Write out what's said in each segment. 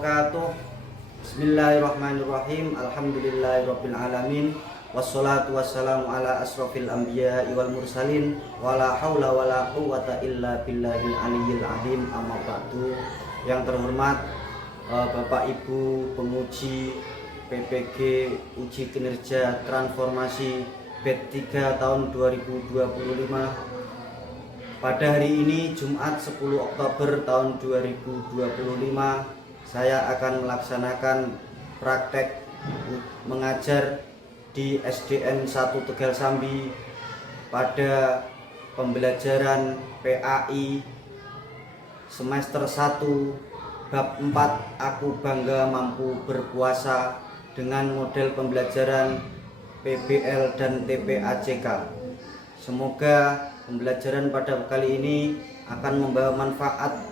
wabarakatuh. Bismillahirrahmanirrahim. Alhamdulillahirabbil alamin. Wassalatu wassalamu ala asrofil anbiya'i wal mursalin. Wala haula wala quwwata illa billahil aliyyil azim. Amma ba'du. Yang terhormat Bapak Ibu penguji PPG Uji Kinerja Transformasi BED 3 tahun 2025. Pada hari ini Jumat 10 Oktober tahun 2025 saya akan melaksanakan praktek mengajar di SDN 1 Tegal Sambi pada pembelajaran PAI semester 1 bab 4 Aku Bangga Mampu Berpuasa dengan model pembelajaran PBL dan TPACK. Semoga pembelajaran pada kali ini akan membawa manfaat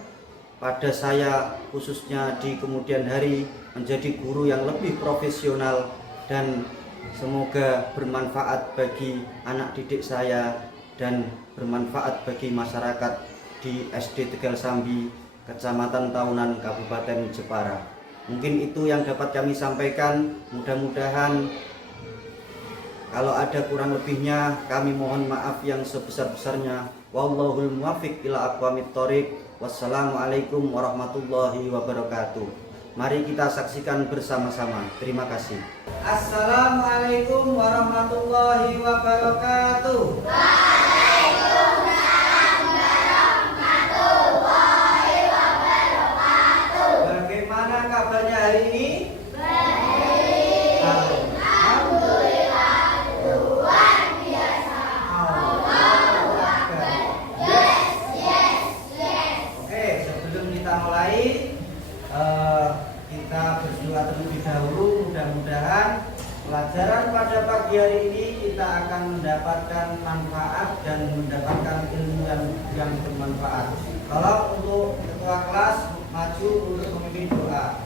pada saya, khususnya di kemudian hari menjadi guru yang lebih profesional, dan semoga bermanfaat bagi anak didik saya dan bermanfaat bagi masyarakat di SD Tegal Sambi, Kecamatan Taunan, Kabupaten Jepara. Mungkin itu yang dapat kami sampaikan. Mudah-mudahan kalau ada kurang lebihnya kami mohon maaf yang sebesar-besarnya. Wallahul muwaffiq ila aqwamit thoriq. Wassalamualaikum warahmatullahi wabarakatuh. Mari kita saksikan bersama-sama. Terima kasih. Assalamualaikum warahmatullahi wabarakatuh. Waalaikumsalam warahmatullahi wabarakatuh. Bagaimana kabarnya hari ini? Kita berdoa terlebih dahulu. Mudah-mudahan pelajaran pada pagi hari ini kita akan mendapatkan manfaat dan mendapatkan ilmu yang bermanfaat. Kalau untuk ketua kelas maju untuk memimpin doa.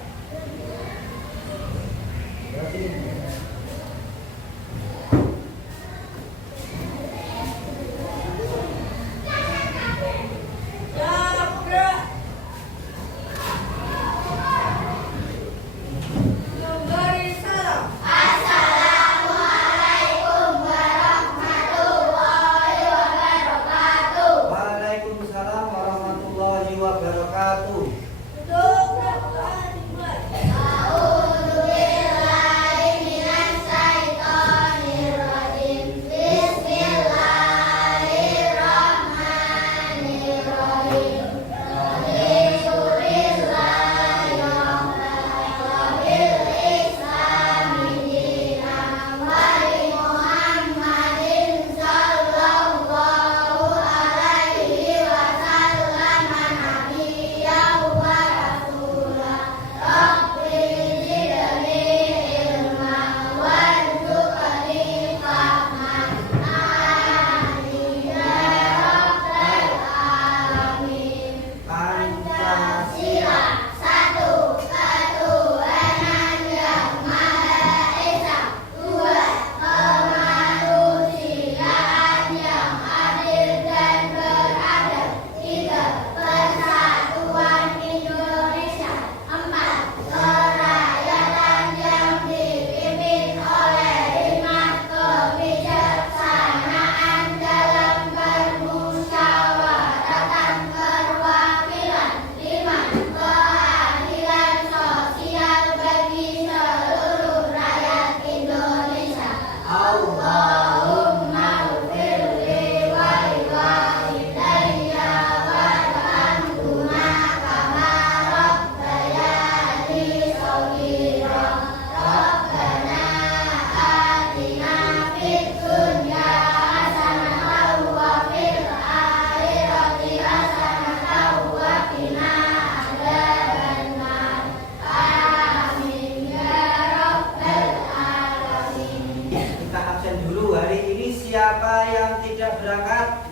Siapa yang tidak berangkat?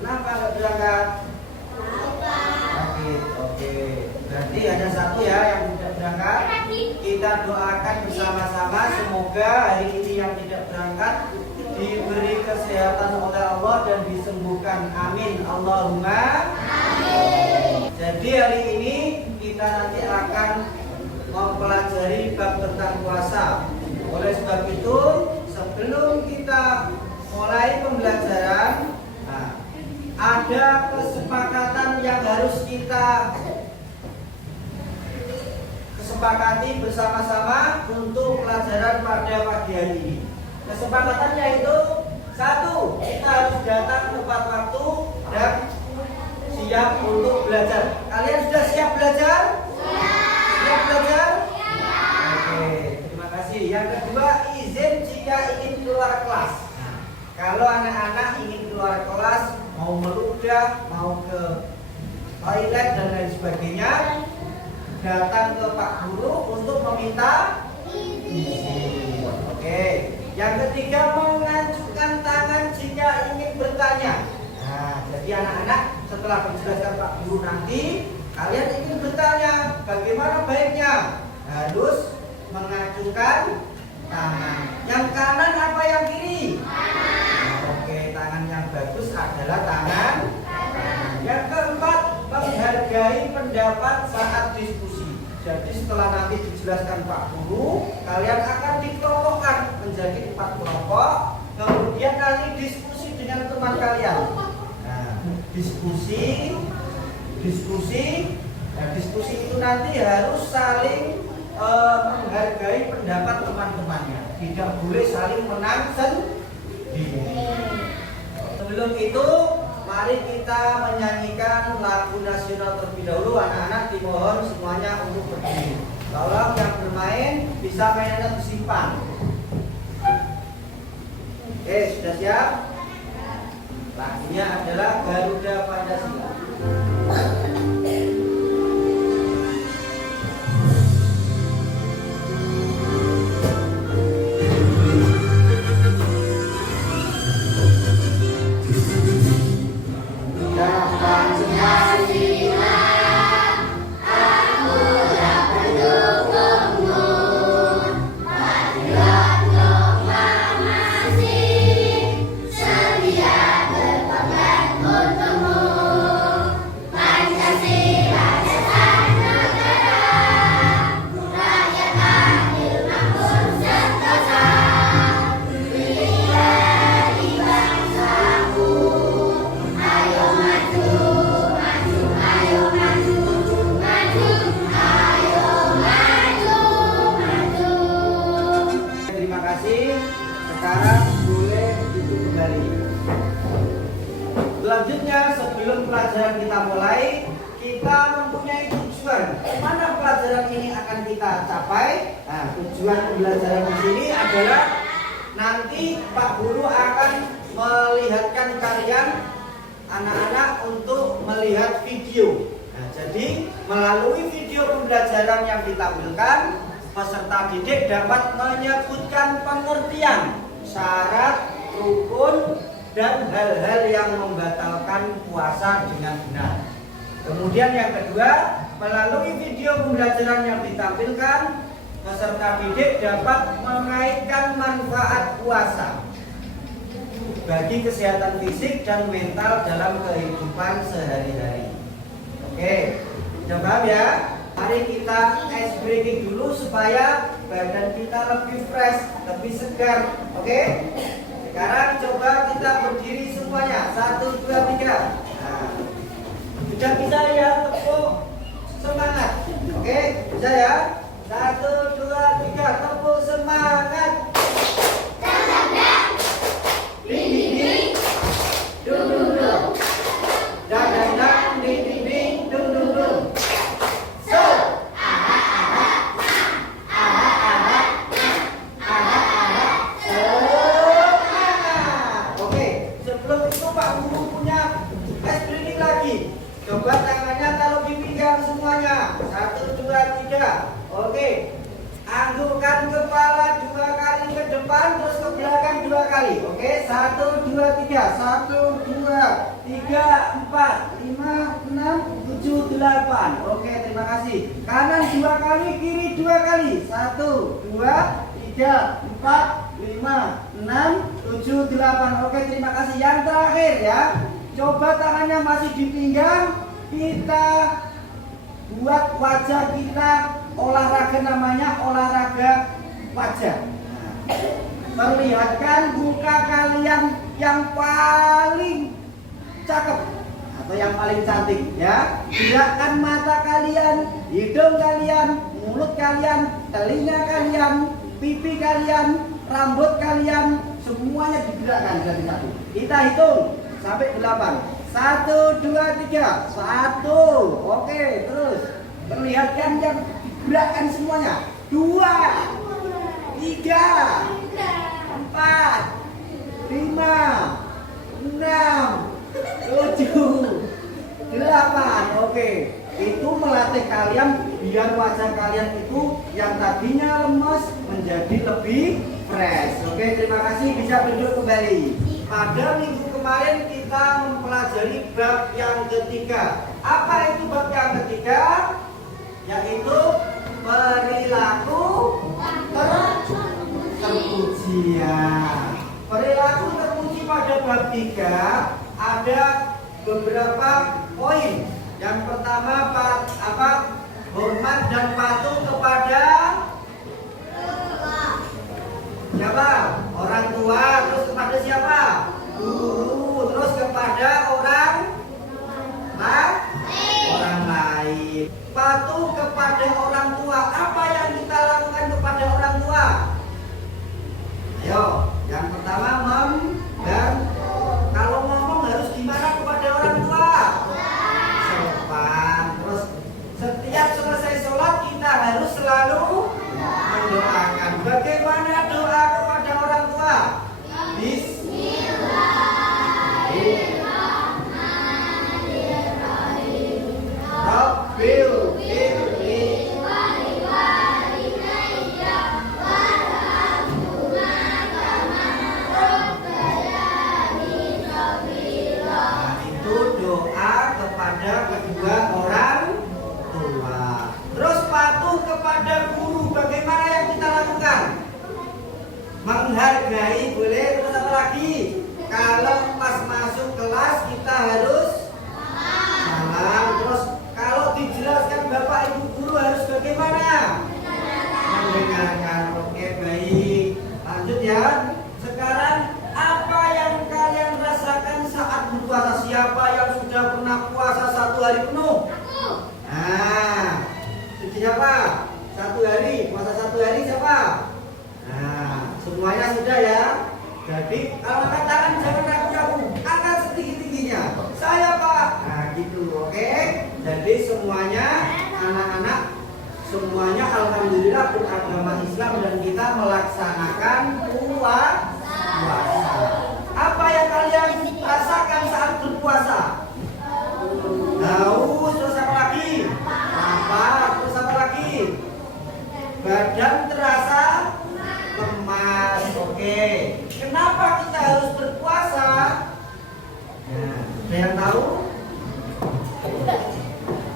Kenapa nggak berangkat? Sakit. Oke. Berarti hanya satu ya yang tidak berangkat. Kita doakan bersama-sama semoga hari ini yang tidak berangkat diberi kesehatan oleh Allah dan disembuhkan. Amin. Allahumma amin. Jadi hari ini kita nanti akan mempelajari bab tentang puasa. Oleh sebab itu, sebelum kita mulai pembelajaran, ada kesepakatan yang harus kita kesepakati bersama-sama untuk pelajaran pada pagi hari ini. Kesepakatannya itu satu, kita harus datang tepat waktu dan siap untuk belajar. Kalian sudah siap belajar? Siap belajar? Oke, terima kasih. Yang kedua, izin jika ingin keluar kelas. Kalau anak-anak ingin keluar kelas, mau meludah, mau ke toilet dan lain sebagainya, datang ke Pak Guru untuk meminta izin. Oke. Yang ketiga, mengajukan tangan jika ingin bertanya. Nah, jadi anak-anak setelah menjelaskan Pak Guru nanti, kalian ingin bertanya bagaimana baiknya, harus mengajukan tangan. Yang kanan apa yang kiri? Oke, tangan yang bagus adalah tangan kanan. Yang keempat, menghargai pendapat saat diskusi. Jadi setelah nanti dijelaskan Pak Guru, kalian akan dikelompokkan menjadi 4 kelompok. Kemudian nanti diskusi dengan teman kalian. Nah, diskusi itu nanti harus saling menghargai pendapat teman-temannya. Tidak boleh saling menang sendiri. Sebelum itu, mari kita menyanyikan lagu nasional terlebih dahulu. Anak-anak dimohon semuanya untuk berdiri. Tolong yang bermain bisa mainannya disimpan. Oke, sudah siap? Lagunya adalah Garuda Pancasila. Sekarang boleh duduk kembali. Selanjutnya, sebelum pelajaran kita mulai, kita mempunyai tujuan. Mana pelajaran ini akan kita capai? Nah, tujuan pembelajaran di sini adalah nanti Pak Guru akan melihatkan kalian anak-anak untuk melihat video. Nah, jadi melalui video pembelajaran yang ditampilkan, peserta didik dapat menyebutkan pengertian, syarat, rukun, dan hal-hal yang membatalkan puasa dengan benar. Kemudian yang kedua, melalui video pembelajaran yang ditampilkan, peserta didik dapat mengaitkan manfaat puasa bagi kesehatan fisik dan mental dalam kehidupan sehari-hari. Oke, sudah paham ya? Mari kita ice breaking dulu supaya badan kita lebih fresh, lebih segar. Oke? Sekarang coba kita berdiri semuanya. 1, 2, 3. Nah, sudah bisa ya, tepuk semangat. Oke? Bisa ya? 1, 2, 3, tepuk semangat. Ding ding ding, dung dung dung. Dang dang dang, ding ding ding, dung dung dung. Coba tangannya taruh di pinggang semuanya. 1, 2, 3. Oke. Anggukkan kepala 2 kali ke depan, terus ke belakang 2 kali. Oke. 1, 2, 3. 1, 2, 3, 4, 5, 6, 7, 8. Oke, terima kasih. Kanan 2 kali, kiri 2 kali. 1, 2, 3, 4, 5, 6, 7, 8. Oke, terima kasih. Yang terakhir ya. Coba tangannya masih di pinggang, kita buat wajah kita olahraga, namanya olahraga wajah. Perlihatkan muka kalian yang paling cakep atau yang paling cantik ya. Gerakkan mata kalian, hidung kalian, mulut kalian, telinga kalian, pipi kalian, rambut kalian, semuanya digerakkan satu-satu. Kita hitung sampai 8. 1, 2, 3. 1. Oke, terus perlihatkan yang digerakkan semuanya. 2, 3, 4, 5, 6, 7, 8. Oke, itu melatih kalian biar wajah kalian itu yang tadinya lemas menjadi lebih fresh. Oke, terima kasih, bisa duduk kembali. Pada minggu kemarin kita mempelajari bab yang ketiga. Apa itu bab yang ketiga? Yaitu perilaku terpuji. Perilaku terpuji pada bab 3 ada beberapa poin. Yang pertama apa? Hormat dan patuh kepada siapa? Orang tua. Terus kepada siapa? Guru. Terus kepada orang lain. Patuh kepada orang tua. Apa yang kita lakukan kepada orang tua? Ayo, yang pertama dan kalau ngomong harus gimana kepada orang tua? Sopan. Terus setiap selesai sholat kita harus selalu mendoakan. Bagaimana doa kepada orang tua? Bismillahirrahmanirrahim. Rabbil firli waliwalidayya warhamhuma kama rabbayani shaghira. Itu doa kepada kedua orang tua. Terus patuh kepada guru. Bagaimana yang kita lakukan? Menghargai boleh. Terus apa lagi? Kalau pas masuk kelas kita harus salam. Terus kalau dijelaskan bapak ibu guru harus bagaimana? Mendengarkan. Oke, baik. Lanjut ya. Sekarang apa yang kalian rasakan saat berpuasa? Siapa yang sudah pernah puasa 1 hari penuh? Nah, siapa? 1 hari, puasa 1 hari siapa? Nah, semuanya sudah ya. Jadi kalau angkat tangan jangan ragu-ragu, angkat setinggi-tingginya. Saya Pak. Nah gitu, oke. Jadi semuanya anak-anak semuanya alhamdulillah beragama Islam dan kita melaksanakan puasa. Apa yang kalian rasakan saat berpuasa? Haus, terus apa lagi? Lapar, terus apa lagi? Badan terasa lemas. Oke. Kenapa kita harus berpuasa? Nah, ada yang tahu?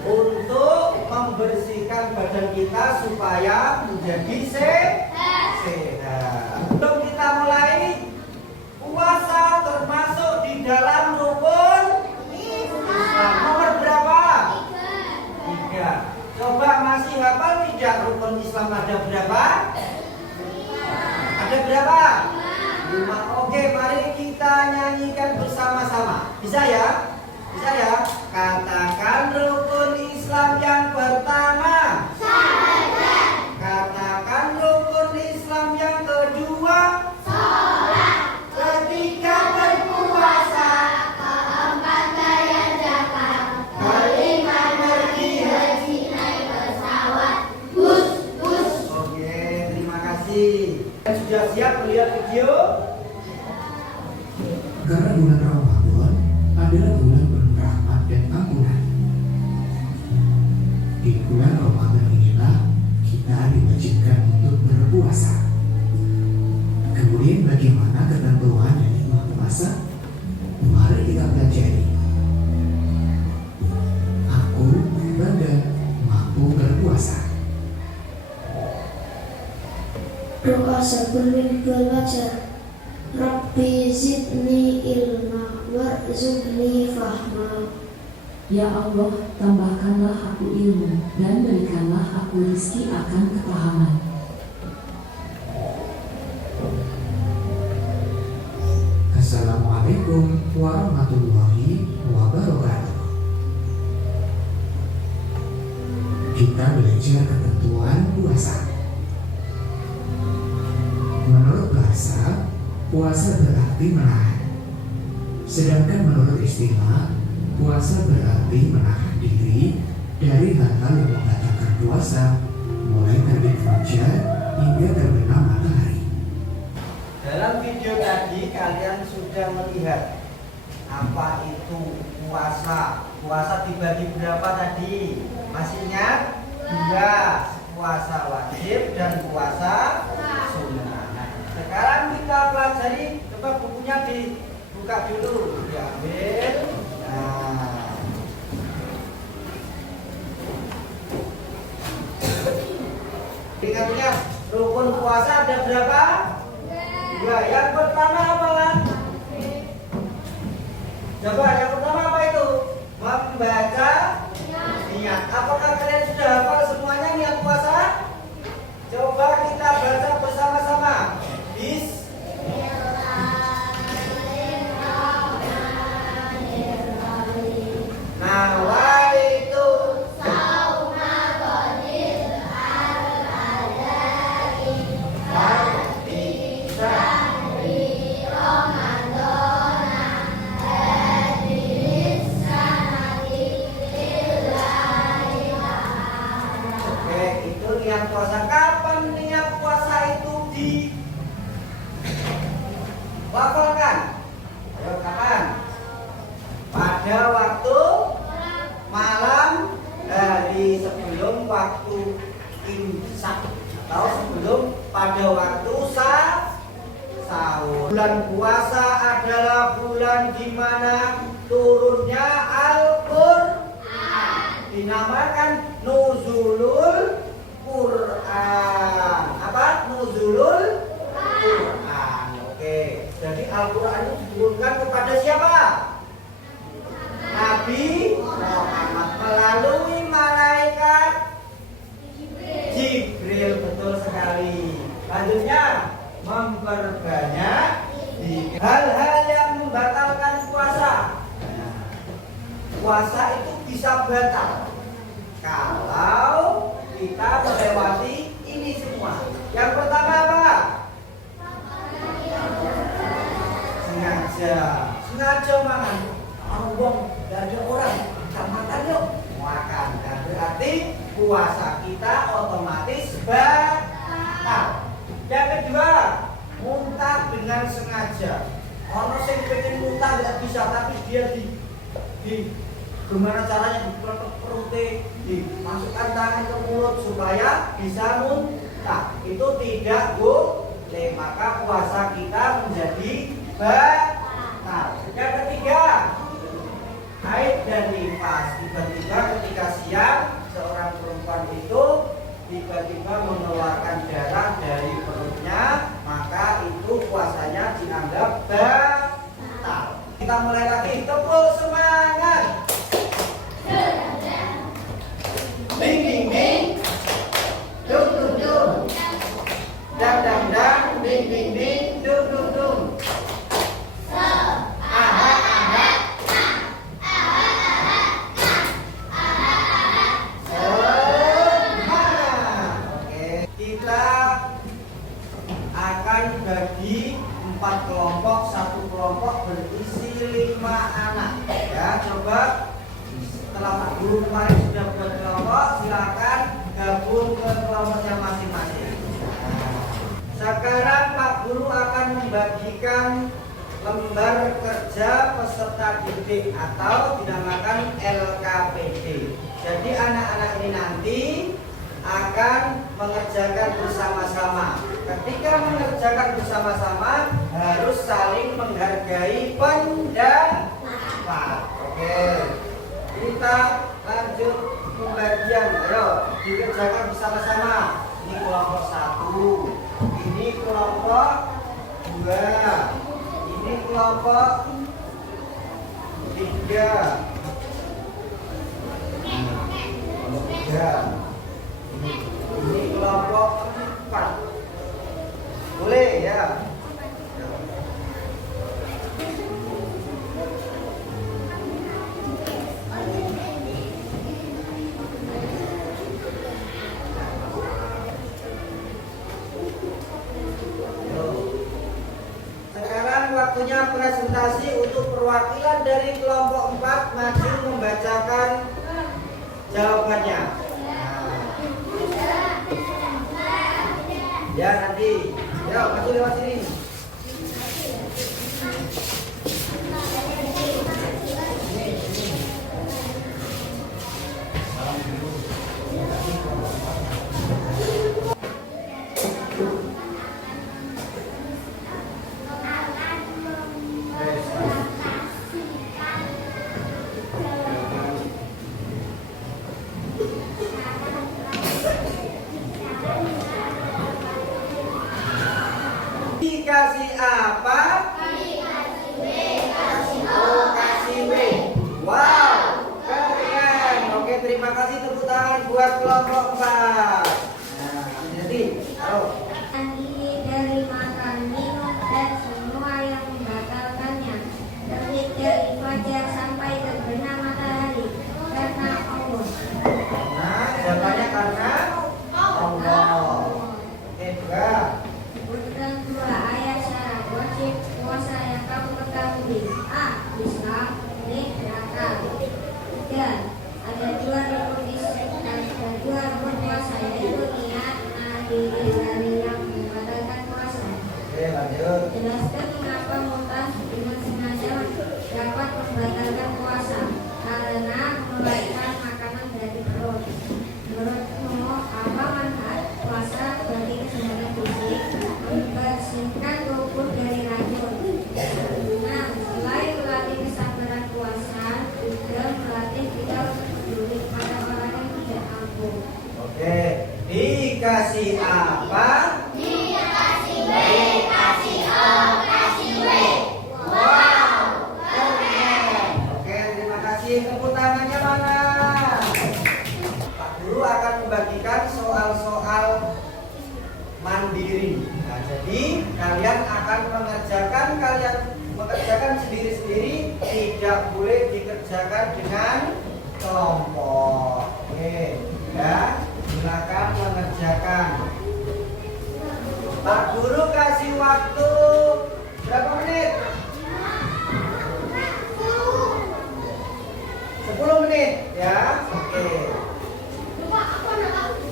Untuk membersihkan badan kita supaya menjadi sehat. Sebelum kita mulai puasa termasuk di dalam rukun Islam. Nomor berapa? 3. Coba masih hafal tidak rukun Islam ada berapa? Ada berapa? 5. Oke, mari kita nyanyikan bersama-sama. Bisa ya? Bisa ya? Katakan rukun Islam yang pertama. Syahadat. Katakan rukun Islam yang kedua. Salat. Ketiga berpuasa. Keempat bayar zakat. Kelima pergi haji naik pesawat. Bus. Oke, terima kasih. Sudah siap melihat video? Karena bulan Ramadan adalah bulan penuh rahmat dan ampunan. Di bulan Ramadan inilah kita diwajibkan untuk berpuasa. Kemudian bagaimana ketentuan dan hikmah puasa? Mari kita pelajari. Aku bangga mampu berpuasa. Doa sebelum belajar. Rabbi zidni ilma warzuqni fahma. Ya Allah, tambahkanlah aku ilmu, dan berikanlah aku rizki akan kepahaman. Assalamualaikum warahmatullahi wabarakatuh. Kita belajar ketentuan puasa. Menurut bahasa, puasa berarti menahan. Sedangkan menurut istilah, puasa berarti menahan diri dari hal-hal yang membatalkan puasa, mulai terbit fajar hingga terbenam matahari. Dalam video tadi kalian sudah melihat apa itu puasa. Puasa dibagi berapa tadi? Masih ingat? 2, puasa wajib dan puasa sunnah. Nah, sekarang kita pelajari, coba bukunya dibuka dulu, diambil. Nah, ingat-ingat, rukun puasa ada berapa? 2. Yang pertama apa lah? Coba yang pertama apa itu? Membaca niat. Apakah kalian sudah hafal semuanya niat puasa? Coba kita baca bersama-sama. Nawaitu niat puasa. Kapan niat puasa itu diwafalkan? Ayo kapan? Pada waktu malam hari sebelum waktu imsak atau sebelum pada waktu sahur. Bulan puasa adalah bulan di mana turunnya Al-Qur'an. Dinamakan Nuzulul Quran. Apa? Nuzulul Quran. Oke. Jadi Al-Quran itu diturunkan kepada siapa? Nabi Muhammad melalui malaikat Jibril. Betul sekali. Lanjutnya memperbanyak hal-hal yang membatalkan puasa. Puasa itu bisa batal kalau kita melewati ini semua. Yang pertama apa? Sengaja makan. Ngomong dari orang, kita makan yuk, makan. Dan berarti puasa kita otomatis batal. Yang kedua, muntah dengan sengaja. Orang yang pengen muntah nggak bisa, tapi dia gimana caranya dipeletok perutnya, dimasukkan tangan ke mulut supaya bisa muntah. Itu tidak boleh, maka puasa kita menjadi batal. Yang ketiga, haid dan nifas. Tiba-tiba ketika siang seorang perempuan itu tiba-tiba mengeluarkan darah dari perutnya, maka itu puasanya dianggap batal. Kita mulai lagi, tepuk semangat. Ding ding ding, dung dung dung, dang dang dang, ding ding ding, dung dung dung. Bagi 4 kelompok, satu kelompok berisi 5 anak. Ya, coba setelah Pak Guru kemarin sudah buat kelompok, silakan gabung ke kelompoknya masing-masing. Sekarang Pak Guru akan membagikan lembar kerja peserta didik atau dinamakan LKPD. Jadi anak-anak ini nanti akan mengerjakan bersama-sama. Ketika mengerjakan bersama-sama harus saling menghargai pendapat. Oke, kita lanjut pembagian. Ayo dikerjakan bersama-sama. Ini kelompok 1, ini kelompok 2, ini kelompok 3. 3. Ini kelompok 4. Boleh ya? Sekarang waktunya presentasi untuk perwakilan dari kelompok 4 maju membacakan jawabannya. Ya nanti, ya maju lewat sini. Dikasih apa? Oh, kasih W. Wow, keren. Oke, terima kasih, tepuk tangan buat kelompok 4. Nah, jadi, halo. Diri dari makan, minum, dan semua yang membatalkannya, terbit dari fajar sampai terbenam matahari, karena Allah. Nah, jawabannya karena Allah. Oke, 2. Urutan 2, ayat syarat wajib puasa yang kamu ketahui. A. Islam, B. Neraka. 3. Ada 2 rukun Islam dan 2 rukun puasa, yaitu niat, diri dari yang membatalkan puasa. Oke, lanjut. Jelaskan mengapa muntah dengan sengaja dapat membatalkan puasa, karena mengeluarkan makanan dari perut. Menurutmu apa manfaat puasa bagi kesehatan fisik? Membersihkan tubuh dari racun. Nah, selain melatih kesabaran puasa, juga melatih kita untuk peduli pada orang yang tidak mampu. Oke, dikasih apa? Oke, terima kasih. Tepuk tangannya mana? Pak Guru akan membagikan soal-soal mandiri. Nah, jadi kalian akan mengerjakan sendiri-sendiri, tidak boleh dikerjakan dengan kelompok. Oke, ya, silakan mengerjakan. Pak Guru kasih waktu berapa menit? 10 menit ya. Oke. Kurang 1.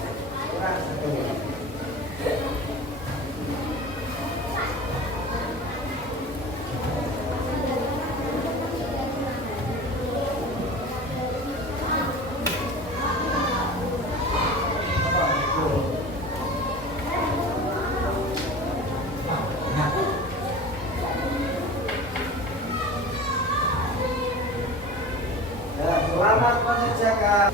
Selamat mengerjakan.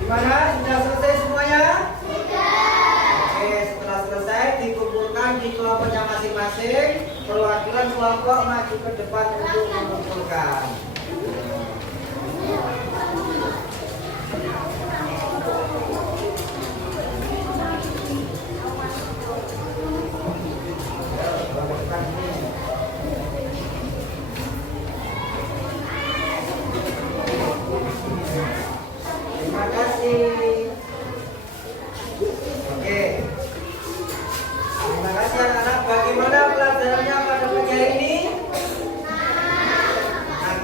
Gimana? Sudah selesai semuanya? Oke, setelah selesai dikumpulkan di kelompoknya masing-masing. Perwakilan kelompok maju ke depan untuk mengumpulkan. Terima kasih. Oke. Terima kasih anak-anak. Bagaimana pelajarannya pada pagi hari ini?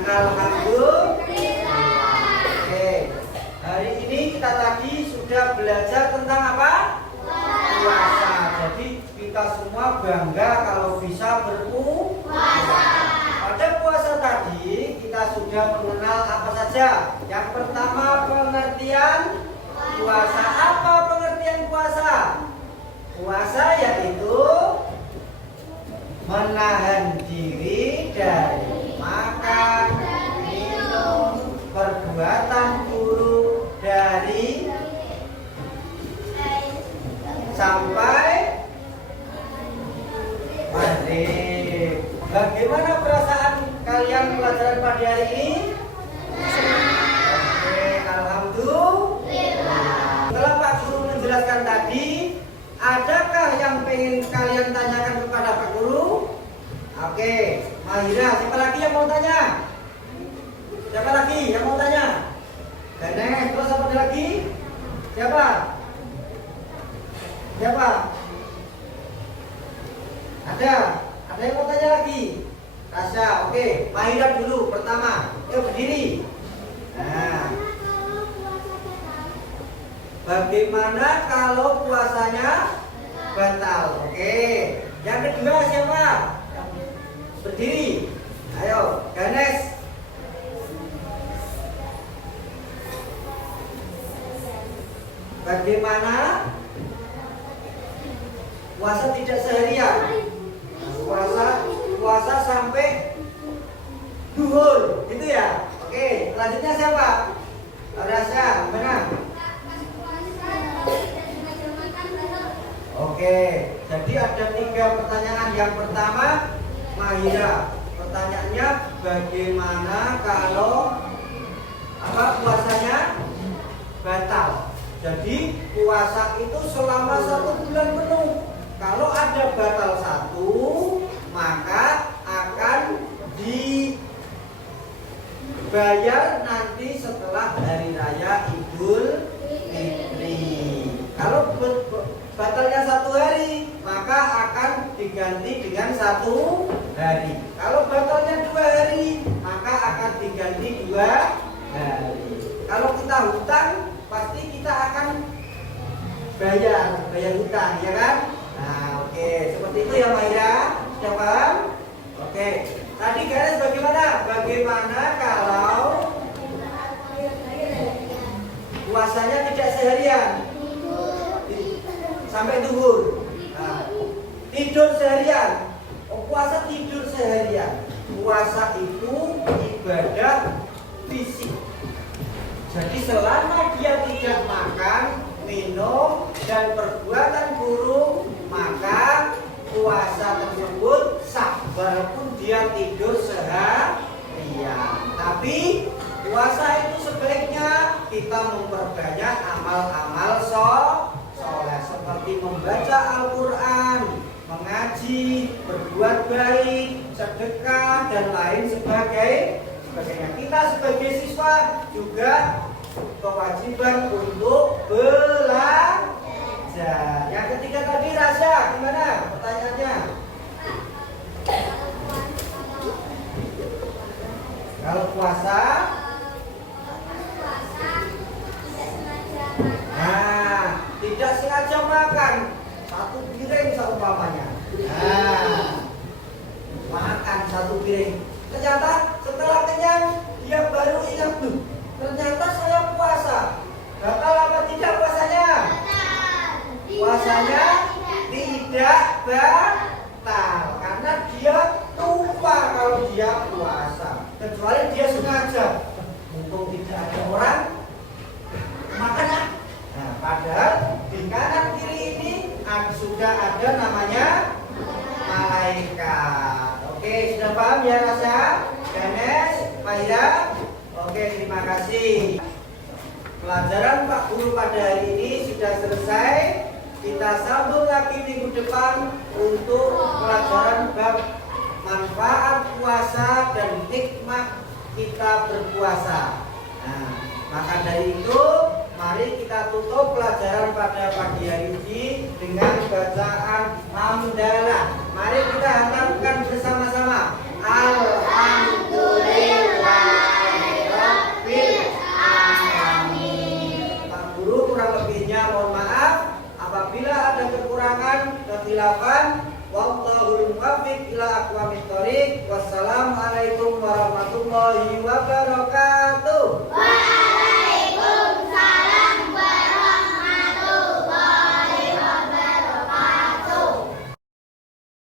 Alhamdulillah. Oke. Hari ini kita tadi sudah belajar tentang apa? Puasa. Jadi kita semua bangga kalau bisa berpuasa. Pada puasa tadi kita sudah mengenal apa saja. Yang pertama pengertian puasa. Apa pengertian puasa? Puasa yaitu menahan diri dari makan, minum, perbuatan buruk dari sampai Bagaimana perasaan kalian pelajaran pada hari ini? Oke, alhamdulillah. Setelah Pak Guru menjelaskan tadi, adakah yang pengen kalian tanyakan kepada Pak Guru? Oke, Mahira, siapa lagi yang mau tanya? Siapa lagi yang mau tanya? Ganes, terus apa lagi? Siapa? Siapa? Ada yang mau tanya lagi? Tasya, oke. Mahira dulu pertama. Yuk berdiri. Nah, bagaimana kalau puasanya batal? Oke. Yang kedua siapa? Berdiri. Ayo, Ganes. Bagaimana puasa tidak seharian? Puasa sampai duhur, gitu ya? Oke, selanjutnya siapa? Rasya, gimana? Oke, jadi ada 3 pertanyaan. Yang pertama, Mahira, pertanyaannya bagaimana kalau puasanya batal? Jadi puasa itu selama 1 bulan penuh. Kalau ada batal 1, maka akan dibayar nanti setelah hari raya Idul Fitri. Kalau batalnya 1 hari, maka akan diganti dengan 1 hari. Kalau batalnya 2 hari, maka akan diganti 2 hari. Kalau kita hutang, pasti kita akan bayar hutang, ya kan? Nah, oke, seperti itu ya Mahira. Sudah paham? Oke. Tadi guys, bagaimana kalau puasanya tidak seharian? Sampai duhur. Nah, tidur seharian. Puasa tidur seharian. Puasa itu ibadah fisik. Jadi selama dia tidak makan, minum, dan perbuatan buruk, maka puasa tersebut sah walaupun dia tidur seharian. Tapi puasa itu sebaiknya kita memperbanyak amal-amal soleh seperti membaca Al-Quran, mengaji, berbuat baik, sedekah, dan lain sebagainya. Kita sebagai siswa juga kewajiban untuk belajar. Yang ketiga tadi Rasya, gimana pertanyaannya? Kalau puasa, tidak sengaja makan 1 piring seumpamanya. Makan 1 piring. Ternyata setelah kenyang dia baru ingat tuh. Ternyata saya puasa. Batal apa tidak puasanya? Puasanya tidak batal karena dia lupa kalau dia puasa. Kecuali dia sengaja. Untung tidak ada orang makan. Nah, padahal di kanan kiri ini sudah ada namanya malaikat. Oke, sudah paham ya Rasya? Ganes, Mahira? Oke, terima kasih. Pelajaran Pak Guru pada hari ini sudah selesai. Kita sambung lagi minggu depan untuk pelajaran bab manfaat puasa dan hikmah kita berpuasa. Nah, maka dari itu mari kita tutup pelajaran pada pagi hari ini dengan bacaan hamdalah. Mari kita hantarkan bersama-sama. Alhamdulillahirabbil alamin. Pak Guru kurang lebihnya mohon maaf. Apabila ada kekurangan, kekhilafan, wallahul muwaffiq ila aqwamit thoriq. Wassalamualaikum warahmatullahi wabarakatuh.